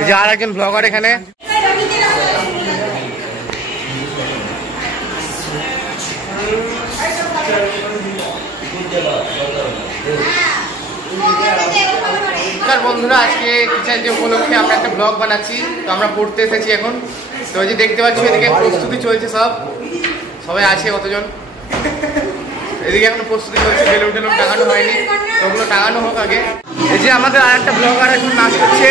এই যে আর একজন ব্লগার এখানে। বন্ধুরা আজকে টিচার ডে উপলক্ষে আমরা একটা ব্লগ বানাচ্ছি। তো আমরা পড়তে এসেছি এখন। তো যে দেখতে পাচ্ছি এদিকে প্রস্তুতি চলছে, সবাই আছে কতজন। এদিকে এখন প্রস্তুতি চলছে, বেলুন টেলুন টাঙানো হয়নি, তো ওগুলো টাঙানো হোক আগে। এই যে আমাদের আর একটা ব্লগার এখন নাচ করছে।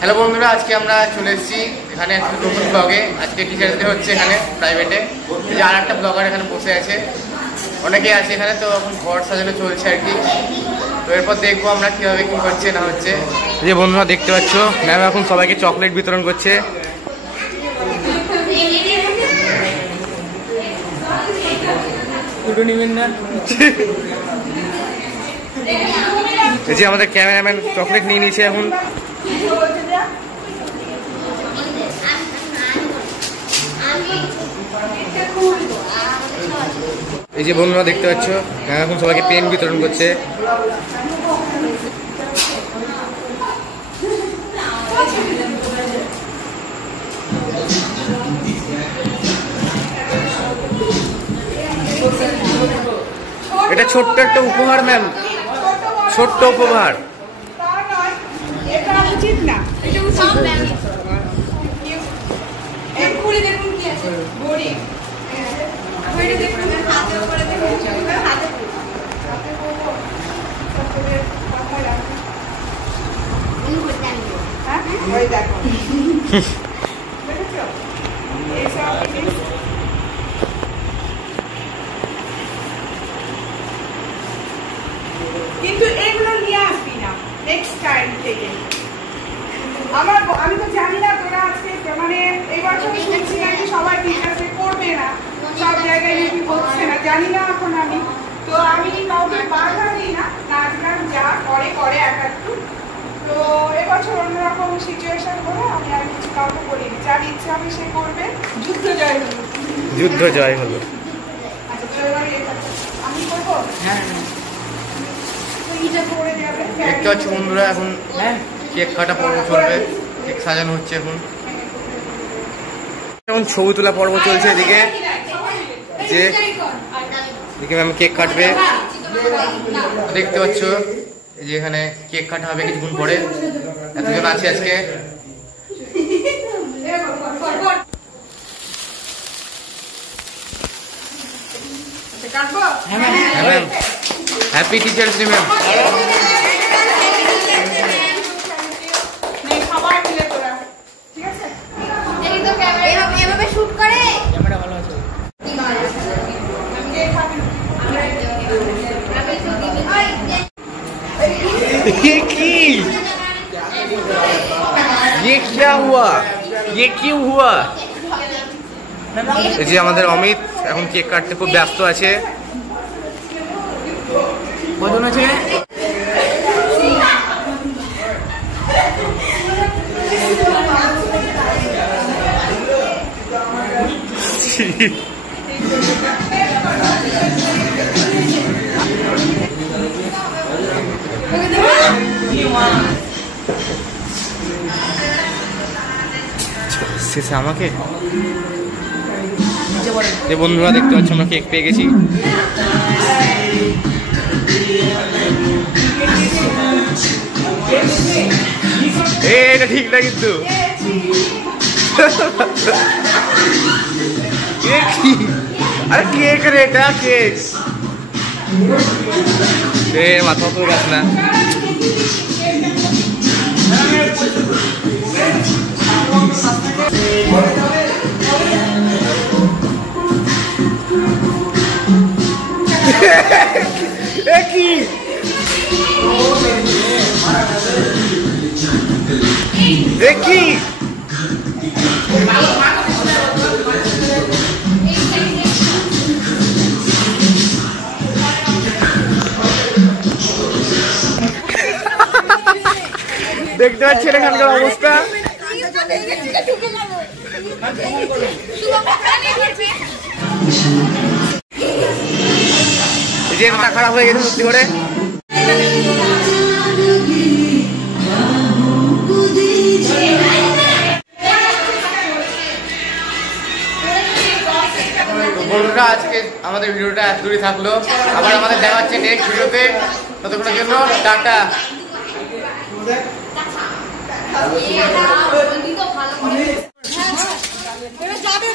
হ্যালো বন্ধুরা, আজকে আমরা চলে এসেছি এখানে একটা নতুন ব্লগে। আজকে টিচার্স ডে হচ্ছে এখানে প্রাইভেটে। যে আর একটা ব্লগার এখানে বসে আছে, অনেকেই আছে এখানে। তো এখন ঘর সাজানো চলছে আর কি। তো এরপর দেখবো আমরা কীভাবে কী হচ্ছে না হচ্ছে। যে বন্ধুরা দেখতে পাচ্ছ, ম্যাম এখন সবাইকে চকলেট বিতরণ করছে। এই যে আমাদের ক্যামেরাম্যান চকলেট নিয়ে নিয়েছে এখন। এই যে বন্ধুরা দেখতে পাচ্ছ, এখন সবাইকে পেন বিতরণ করছে। এটা ছোট্ট একটা উপহার ম্যাম, ছোট্ট উপহার। কিন্তু এগুলো নিয়ে আসবি না নেক্সট টাইম থেকে। আমি তো জানি না তোরা আজকে মানে এই বছর শুনছি নাকি সবাই টিচার্সে করবে না, সব জায়গায় নাকি হচ্ছে না, জানি না এখন আমি। তো আমি কাউকে বাধা দিই না, নাচ গান যা করে করে একটু। তো এবছর অন্যরকম সিচুয়েশন করে আমি আর কিছু কাউকে বলিনি, যার ইচ্ছা আমি সে করবে। যুদ্ধ জয় হলো, যুদ্ধ জয় হলো। আচ্ছা তো এবার আমি করবো। হ্যাঁ দেখতে পাচ্ছি বন্ধুরা, এখন কেক কাটা পর্ব চলবে, কেক সাজানো হচ্ছে এখন। এখন ছবি তোলা পর্ব চলছে এদিকে। যে এদিকে ম্যাম কেক কাটবে, দেখতে পাচ্ছ। এই যে এখানে কেক কাটা হবে কিছুক্ষণ পরে। এতজন আছে আজকে। হ্যাঁ ma'am, happy teachers day ma'am. ये क्या हुआ? ये क्यों हुआ? এই যে আমাদের অমিত এখন কেক কাটতে খুব ব্যস্ত আছে। কজন আছে? শেষে আমাকে যে বন্ধুরা দেখতে পাচ্ছ, আমরা কেক পেয়ে গেছি। এটা ঠিক না কিন্তু। আরে কেক রে, এটা কেক। মাথা তো গাছ না। কি দেখি দেখতে পাচ্ছেন এখানকার অবস্থা। এই যে মাথা খারাপ হয়ে গেছে সত্যি করে। বন্ধুরা আজকে আমাদের ভিডিওটা এত দূরই থাকলো, আবার আমাদের দেখা হচ্ছে নেক্সট ভিডিওতে। ততক্ষণের জন্য টাটা। যাবে